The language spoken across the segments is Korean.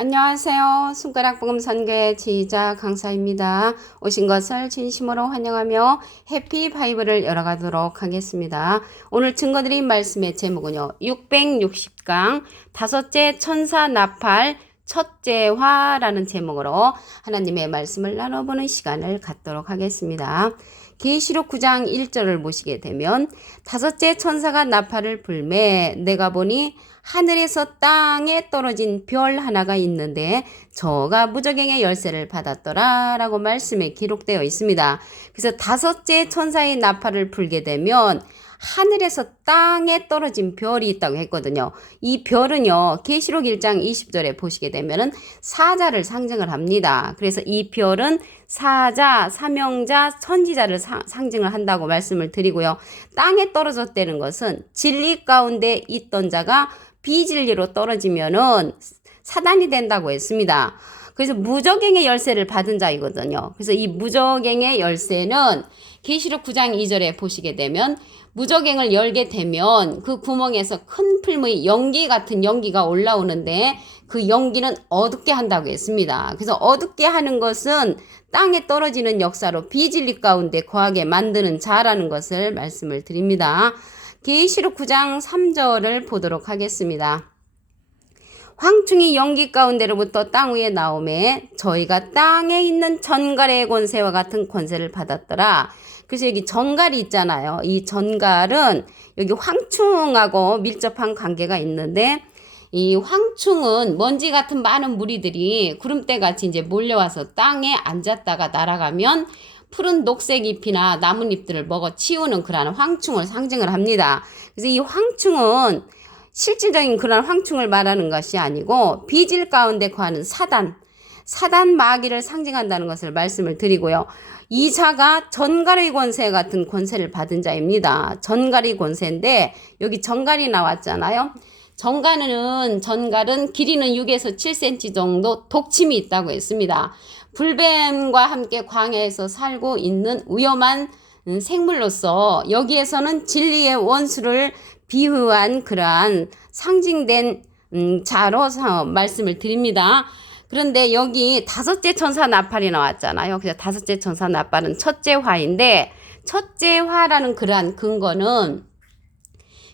안녕하세요. 손가락복음 선교의 지휘자 강사입니다. 오신 것을 진심으로 환영하며 해피 바이블을 열어가도록 하겠습니다. 오늘 증거드린 말씀의 제목은요. 660강 다섯째 천사 나팔 첫째화라는 제목으로 하나님의 말씀을 나눠보는 시간을 갖도록 하겠습니다. 계시록 9장 1절을 보시게 되면 다섯째 천사가 나팔을 불매 내가 보니 하늘에서 땅에 떨어진 별 하나가 있는데 저가 무저갱의 열쇠를 받았더라 라고 말씀에 기록되어 있습니다. 그래서 다섯째 천사의 나팔을 불게 되면 하늘에서 땅에 떨어진 별이 있다고 했거든요. 이 별은요, 계시록 1장 20절에 보시게 되면은 사자를 상징을 합니다. 그래서 이 별은 사자, 사명자, 선지자를 상징을 한다고 말씀을 드리고요. 땅에 떨어졌다는 것은 진리 가운데 있던 자가 비진리로 떨어지면은 사단이 된다고 했습니다. 그래서 무저갱의 열쇠를 받은 자이거든요. 그래서 이 무저갱의 열쇠는 계시록 9장 2절에 보시게 되면 무저갱을 열게 되면 그 구멍에서 큰 풀무의 연기 같은 연기가 올라오는데 그 연기는 어둡게 한다고 했습니다. 그래서 어둡게 하는 것은 땅에 떨어지는 역사로 비진리 가운데 거하게 만드는 자라는 것을 말씀을 드립니다. 계시록 9장 3절을 보도록 하겠습니다. 황충이 연기 가운데로부터 땅 위에 나오매 저희가 땅에 있는 전갈의 권세와 같은 권세를 받았더라. 그래서 여기 전갈이 있잖아요. 이 전갈은 여기 황충하고 밀접한 관계가 있는데 이 황충은 먼지 같은 많은 무리들이 구름대 같이 이제 몰려와서 땅에 앉았다가 날아가면 푸른 녹색 잎이나 나뭇잎들을 먹어 치우는 그러한 황충을 상징을 합니다. 그래서 이 황충은 실질적인 그런 황충을 말하는 것이 아니고 비질 가운데 거하는 사단 마귀를 상징한다는 것을 말씀을 드리고요. 이 자가 전갈의 권세 같은 권세를 받은 자입니다. 전갈의 권세인데 여기 전갈이 나왔잖아요. 전갈은 길이는 6에서 7cm 정도 독침이 있다고 했습니다. 불뱀과 함께 광야에서 살고 있는 위험한 생물로서 여기에서는 진리의 원수를 비유한 그러한 상징된 자로서 말씀을 드립니다. 그런데 여기 다섯째 천사 나팔이 나왔잖아요. 그래서 다섯째 천사 나팔은 첫째 화인데 첫째 화라는 그러한 근거는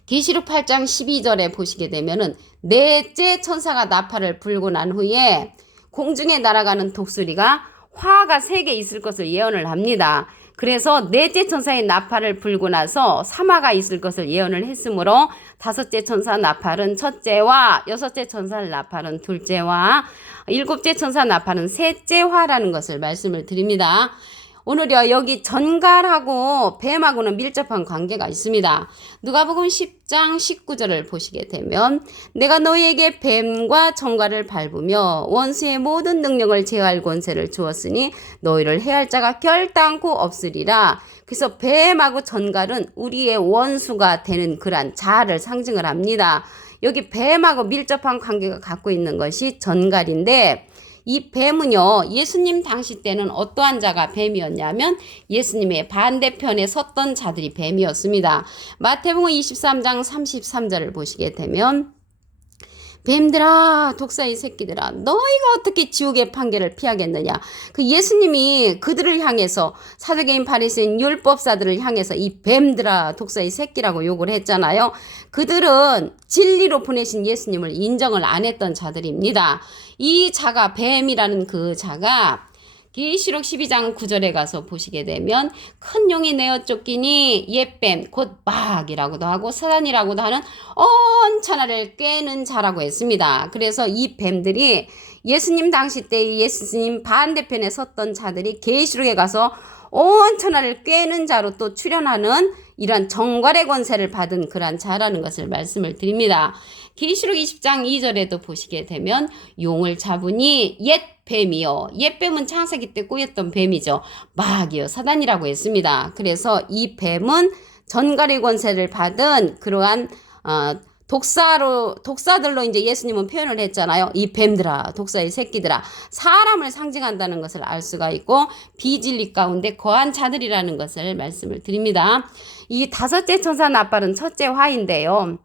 계시록 8장 12절에 보시게 되면은 넷째 천사가 나팔을 불고 난 후에 공중에 날아가는 독수리가 화가 3개 있을 것을 예언을 합니다. 그래서 넷째 천사의 나팔을 불고 나서 사마가 있을 것을 예언을 했으므로 다섯째 천사 나팔은 첫째와 여섯째 천사 나팔은 둘째와 일곱째 천사 나팔은 셋째화라는 것을 말씀을 드립니다. 오늘요 여기 전갈하고 뱀하고는 밀접한 관계가 있습니다. 누가복음 10장 19절을 보시게 되면 내가 너희에게 뱀과 전갈을 밟으며 원수의 모든 능력을 제어할 권세를 주었으니 너희를 해할 자가 결단코 없으리라. 그래서 뱀하고 전갈은 우리의 원수가 되는 그러한 자아를 상징을 합니다. 여기 뱀하고 밀접한 관계가 갖고 있는 것이 전갈인데 이 뱀은요 예수님 당시 때는 어떠한 자가 뱀이었냐면 예수님의 반대편에 섰던 자들이 뱀이었습니다. 마태복음 23장 33절을 보시게 되면 뱀들아 독사의 새끼들아 너희가 어떻게 지옥의 판결을 피하겠느냐. 그 예수님이 그들을 향해서 사두개인 바리새인 율법사들을 향해서 이 뱀들아 독사의 새끼라고 욕을 했잖아요. 그들은 진리로 보내신 예수님을 인정을 안 했던 자들입니다. 이 자가 뱀이라는 그 자가 계시록 12장 9절에 가서 보시게 되면 큰 용이 내어 쫓기니 옛뱀 곧 마귀라고도 하고 사단이라고도 하는 온 천하를 꿰는 자라고 했습니다. 그래서 이 뱀들이 예수님 당시 때 예수님 반대편에 섰던 자들이 계시록에 가서 온 천하를 꿰는 자로 또 출현하는 이러한 정갈의 권세를 받은 그러한 자라는 것을 말씀을 드립니다. 계시록 20장 2절에도 보시게 되면 용을 잡으니 옛 뱀이요. 옛 뱀은 창세기 때 꼬였던 뱀이죠. 마귀요 사단이라고 했습니다. 그래서 이 뱀은 전갈의 권세를 받은 그러한 독사들로 이제 예수님은 표현을 했잖아요. 이 뱀들아, 독사의 새끼들아, 사람을 상징한다는 것을 알 수가 있고 비진리 가운데 거한 자들이라는 것을 말씀을 드립니다. 이 다섯째 천사 나팔은 첫째 화인데요.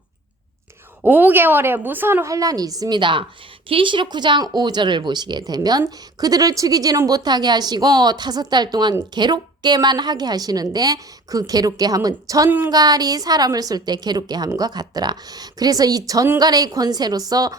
5개월의 무서운 환란이 있습니다. 계시록 9장 5절을 보시게 되면 그들을 죽이지는 못하게 하시고 5달 동안 괴롭게만 하게 하시는데 그 괴롭게 함은 전갈이 사람을 쓸 때 괴롭게 함과 같더라. 그래서 이 전갈의 권세로서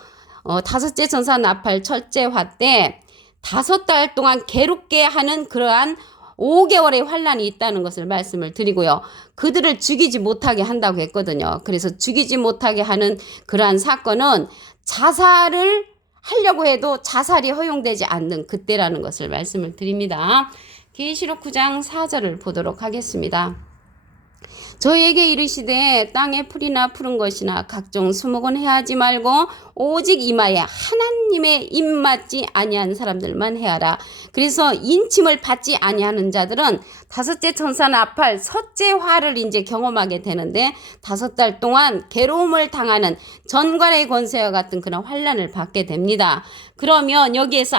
5째 전사 나팔 첫째 화 때 5달 동안 괴롭게 하는 그러한 5개월의 환란이 있다는 것을 말씀을 드리고요. 그들을 죽이지 못하게 한다고 했거든요. 그래서 죽이지 못하게 하는 그러한 사건은 자살을 하려고 해도 자살이 허용되지 않는 그때라는 것을 말씀을 드립니다. 계시록 9장 4절을 보도록 하겠습니다. 저희에게 이르시되 땅에 풀이나 푸른 것이나 각종 수목은 해하지 말고 오직 이마에 하나님의 입맞지 아니한 사람들만 해하라. 그래서 인침을 받지 아니하는 자들은 5째 천사 나팔 첫째 화를 이제 경험하게 되는데 5달 동안 괴로움을 당하는 전갈의 권세와 같은 그런 환란을 받게 됩니다. 그러면 여기에서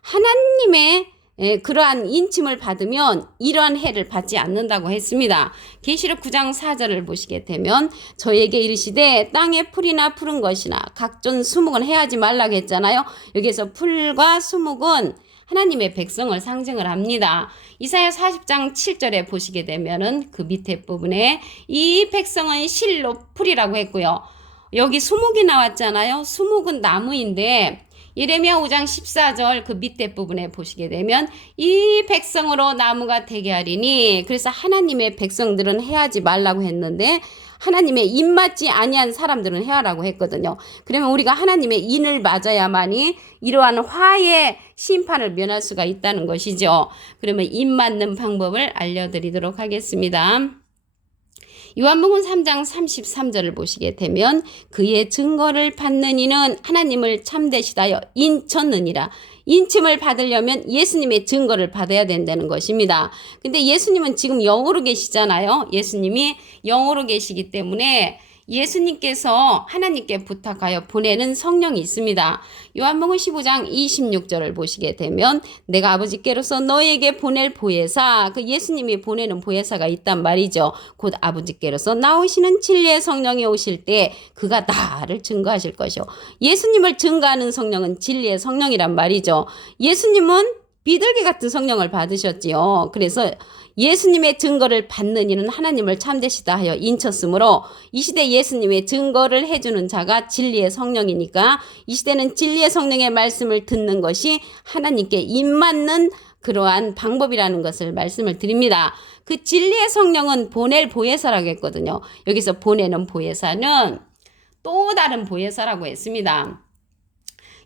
하나님의 그러한 인침을 받으면 이러한 해를 받지 않는다고 했습니다. 계시록 9장 4절을 보시게 되면 저에게 이르시되 땅에 풀이나 푸른 것이나 각종 수목은 해하지 말라고 했잖아요. 여기에서 풀과 수목은 하나님의 백성을 상징을 합니다. 이사야 40장 7절에 보시게 되면은 그 밑에 부분에 이 백성은 실로 풀이라고 했고요. 여기 수목이 나왔잖아요. 수목은 나무인데 예레미야 5장 14절 그 밑에 부분에 보시게 되면 이 백성으로 나무가 되게 하리니, 그래서 하나님의 백성들은 해하지 말라고 했는데 하나님의 입맞지 아니한 사람들은 해하라고 했거든요. 그러면 우리가 하나님의 인을 맞아야만이 이러한 화의 심판을 면할 수가 있다는 것이죠. 그러면 입 맞는 방법을 알려드리도록 하겠습니다. 요한복음 3장 33절을 보시게 되면 그의 증거를 받는 이는 하나님을 참되시다여 인쳤느니라. 인침을 받으려면 예수님의 증거를 받아야 된다는 것입니다. 근데 예수님은 지금 영으로 계시잖아요. 예수님이 영으로 계시기 때문에 예수님께서 하나님께 부탁하여 보내는 성령이 있습니다. 요한복음 15장 26절을 보시게 되면 내가 아버지께로서 너에게 보낼 보혜사, 그 예수님이 보내는 보혜사가 있단 말이죠. 곧 아버지께로서 나오시는 진리의 성령이 오실 때 그가 나를 증거하실 것이요. 예수님을 증거하는 성령은 진리의 성령이란 말이죠. 예수님은 비둘기 같은 성령을 받으셨지요. 그래서 예수님의 증거를 받는 이는 하나님을 참되시다 하여 인쳤으므로 이 시대 예수님의 증거를 해주는 자가 진리의 성령이니까 이 시대는 진리의 성령의 말씀을 듣는 것이 하나님께 입맞는 그러한 방법이라는 것을 말씀을 드립니다. 그 진리의 성령은 보낼 보혜사라고 했거든요. 여기서 보내는 보혜사는 또 다른 보혜사라고 했습니다.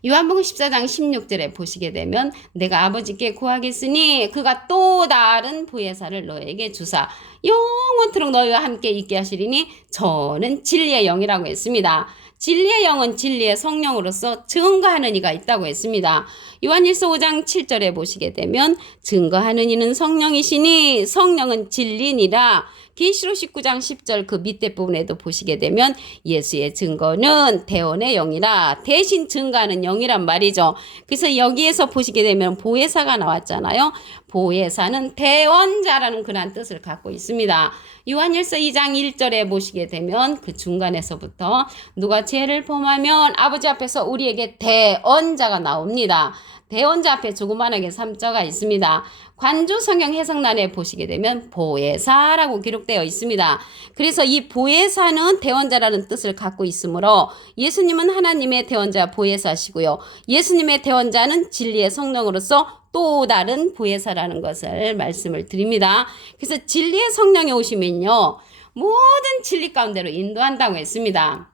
요한복음 14장 16절에 보시게 되면 내가 아버지께 구하겠으니 그가 또 다른 보혜사를 너에게 주사 영원토록 너희와 함께 있게 하시리니 저는 진리의 영이라고 했습니다. 진리의 영은 진리의 성령으로서 증거하는 이가 있다고 했습니다. 요한일서 5장 7절에 보시게 되면 증거하는 이는 성령이시니 성령은 진리니라. 계시록 19장 10절 그 밑에 부분에도 보시게 되면 예수의 증거는 대언의 영이라, 대신 증거하는 영이란 말이죠. 그래서 여기에서 보시게 되면 보혜사가 나왔잖아요. 보혜사는 대언자라는 그런 뜻을 갖고 있습니다. 요한일서 2장 1절에 보시게 되면 그 중간에서부터 누가 죄를 범하면 아버지 앞에서 우리에게 대언자가 나옵니다. 대언자 앞에 조그만하게 3자가 있습니다. 관주 성경 해석란에 보시게 되면 보혜사라고 기록되어 있습니다. 그래서 이 보혜사는 대언자라는 뜻을 갖고 있으므로 예수님은 하나님의 대언자 보혜사시고요. 예수님의 대언자는 진리의 성령으로서 또 다른 보혜사라는 것을 말씀을 드립니다. 그래서 진리의 성령이 오시면요, 모든 진리 가운데로 인도한다고 했습니다.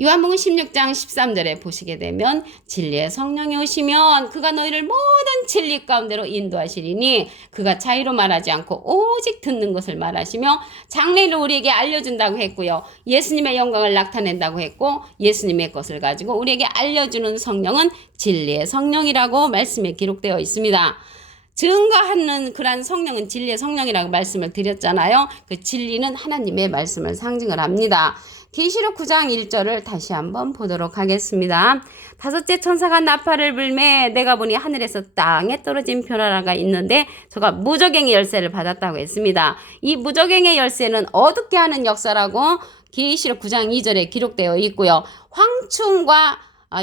요한복음 16장 13절에 보시게 되면 진리의 성령이 오시면 그가 너희를 모든 진리 가운데로 인도하시리니 그가 자의로 말하지 않고 오직 듣는 것을 말하시며 장래를 우리에게 알려준다고 했고요. 예수님의 영광을 나타낸다고 했고 예수님의 것을 가지고 우리에게 알려주는 성령은 진리의 성령이라고 말씀에 기록되어 있습니다. 증거하는 그러한 성령은 진리의 성령이라고 말씀을 드렸잖아요. 그 진리는 하나님의 말씀을 상징을 합니다. 계시록 9장 1절을 다시 한번 보도록 하겠습니다. 다섯째 천사가 나팔을 불매 내가 보니 하늘에서 땅에 떨어진 벼라라가 있는데 저가 무저갱의 열쇠를 받았다고 했습니다. 이 무저갱의 열쇠는 어둡게 하는 역사라고 계시록 9장 2절에 기록되어 있고요. 황충과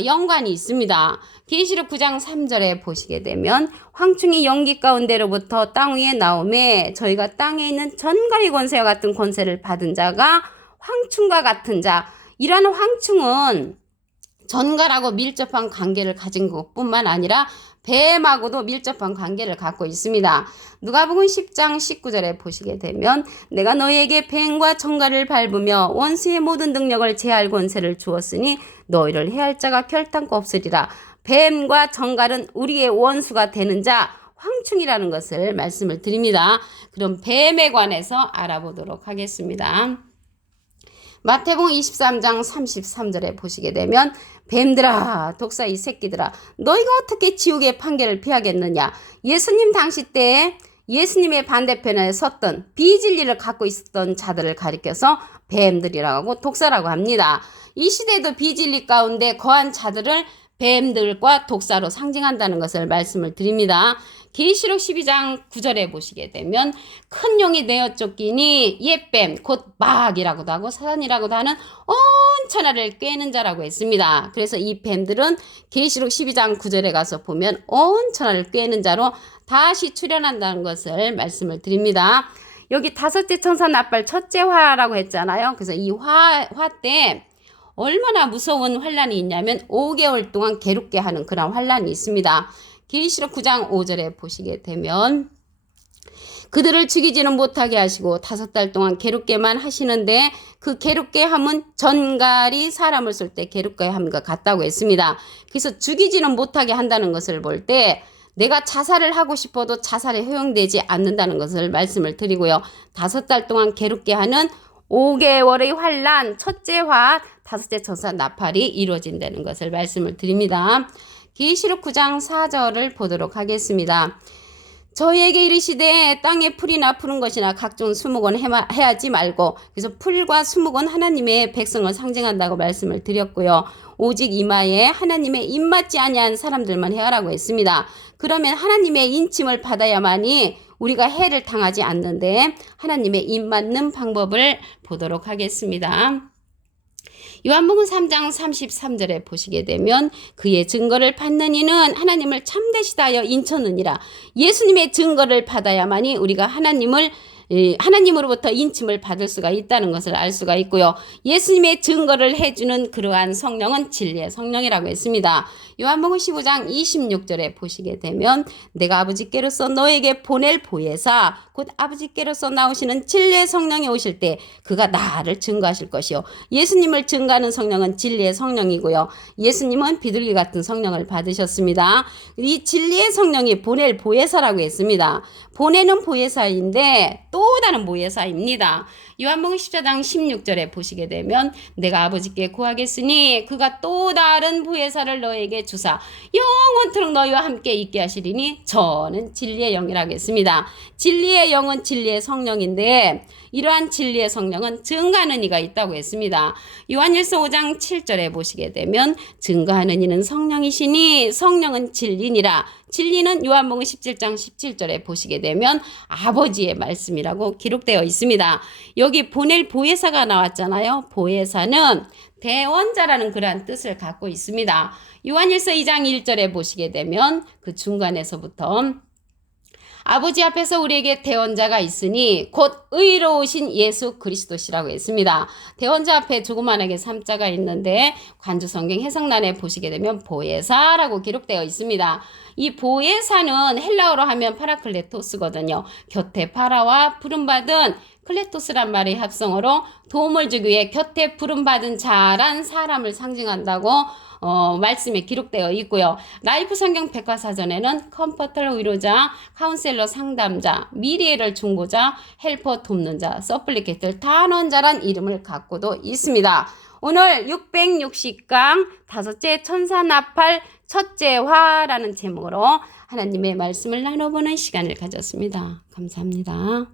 연관이 있습니다. 계시록 9장 3절에 보시게 되면 황충이 연기 가운데로부터 땅 위에 나오매 저희가 땅에 있는 전갈이 권세와 같은 권세를 받은 자가 황충과 같은 자. 이러한 황충은 전갈하고 밀접한 관계를 가진 것뿐만 아니라 뱀하고도 밀접한 관계를 갖고 있습니다. 누가복음 10장 19절에 보시게 되면 내가 너희에게 뱀과 전갈을 밟으며 원수의 모든 능력을 제할 권세를 주었으니 너희를 해할 자가 결단코 없으리라. 뱀과 전갈은 우리의 원수가 되는 자 황충이라는 것을 말씀을 드립니다. 그럼 뱀에 관해서 알아보도록 하겠습니다. 마태복음 23장 33절에 보시게 되면 뱀들아 독사 이 새끼들아 너희가 어떻게 지옥의 판결을 피하겠느냐. 예수님 당시 때 예수님의 반대편에 섰던 비진리를 갖고 있었던 자들을 가리켜서 뱀들이라고 하고 독사라고 합니다. 이 시대에도 비진리 가운데 거한 자들을 뱀들과 독사로 상징한다는 것을 말씀을 드립니다. 계시록 12장 9절에 보시게 되면 큰 용이 내어 쫓기니 옛뱀 곧 마귀라고도 하고 사단이라고도 하는 온 천하를 꿰는 자라고 했습니다. 그래서 이 뱀들은 계시록 12장 9절에 가서 보면 온 천하를 꿰는 자로 다시 출현한다는 것을 말씀을 드립니다. 여기 다섯째 천사 나팔 첫째 화라고 했잖아요. 그래서 이 화 때 얼마나 무서운 환란이 있냐면 5개월 동안 괴롭게 하는 그런 환란이 있습니다. 계시록 9장 5절에 보시게 되면 그들을 죽이지는 못하게 하시고 5달 동안 괴롭게만 하시는데 그 괴롭게 함은 전갈이 사람을 쏠 때 괴롭게 함과 같다고 했습니다. 그래서 죽이지는 못하게 한다는 것을 볼 때 내가 자살을 하고 싶어도 자살이 허용되지 않는다는 것을 말씀을 드리고요. 5달 동안 괴롭게 하는 5개월의 환란 첫째 화 다섯째 천사 나팔이 이루어진다는 것을 말씀을 드립니다. 계시록 9장 4절을 보도록 하겠습니다. 저희에게 이르시되 땅에 풀이나 푸른 것이나 각종 수목은 해하지 말고 그래서 풀과 수목은 하나님의 백성을 상징한다고 말씀을 드렸고요. 오직 이마에 하나님의 입맞지 아니한 사람들만 해하라고 했습니다. 그러면 하나님의 인침을 받아야만이 우리가 해를 당하지 않는데 하나님의 입맞는 방법을 보도록 하겠습니다. 요한복음 3장 33절에 보시게 되면 그의 증거를 받는 이는 하나님을 참되시다 하여 인쳤느니라. 예수님의 증거를 받아야만이 우리가 하나님으로부터 인침을 받을 수가 있다는 것을 알 수가 있고요. 예수님의 증거를 해주는 그러한 성령은 진리의 성령이라고 했습니다. 요한복음 15장 26절에 보시게 되면 내가 아버지께로서 너에게 보낼 보혜사 곧 아버지께로서 나오시는 진리의 성령이 오실 때 그가 나를 증거하실 것이요. 예수님을 증거하는 성령은 진리의 성령이고요. 예수님은 비둘기 같은 성령을 받으셨습니다. 이 진리의 성령이 보낼 보혜사라고 했습니다. 보내는 보혜사인데 또 다른 보혜사입니다. 요한복음 14장 16절에 보시게 되면 내가 아버지께 구하겠으니 그가 또 다른 보혜사를 너에게 주사 영원토록 너희와 함께 있게 하시리니 저는 진리의 영이라고 했습니다. 진리의 영은 진리의 성령인데 이러한 진리의 성령은 증거하는 이가 있다고 했습니다. 요한일서 5장 7절에 보시게 되면 증거하는 이는 성령이시니 성령은 진리니라. 진리는 요한복음 17장 17절에 보시게 되면 아버지의 말씀이라고 기록되어 있습니다. 여기 보낼 보혜사가 나왔잖아요. 보혜사는 대원자라는 그러한 뜻을 갖고 있습니다. 요한일서 2장 1절에 보시게 되면 그 중간에서부터 아버지 앞에서 우리에게 대원자가 있으니 곧 의로우신 예수 그리스도시라고 했습니다. 대원자 앞에 조그만하게 3자가 있는데 관주성경 해석란에 보시게 되면 보혜사라고 기록되어 있습니다. 이 보혜사는 헬라어로 하면 파라클레토스거든요. 곁에 파라와 부름받은 클레토스란 말의 합성어로 도움을 주기 위해 곁에 부름받은 자란 사람을 상징한다고 말씀에 기록되어 있고요. 라이프 성경 백과사전에는 컴포터 위로자, 카운셀러 상담자, 미리에를 중보자, 헬퍼 돕는 자, 서플리케이터 단원자란 이름을 갖고도 있습니다. 오늘 660강 다섯째 천사 나팔 첫째 화라는 제목으로 하나님의 말씀을 나눠보는 시간을 가졌습니다. 감사합니다.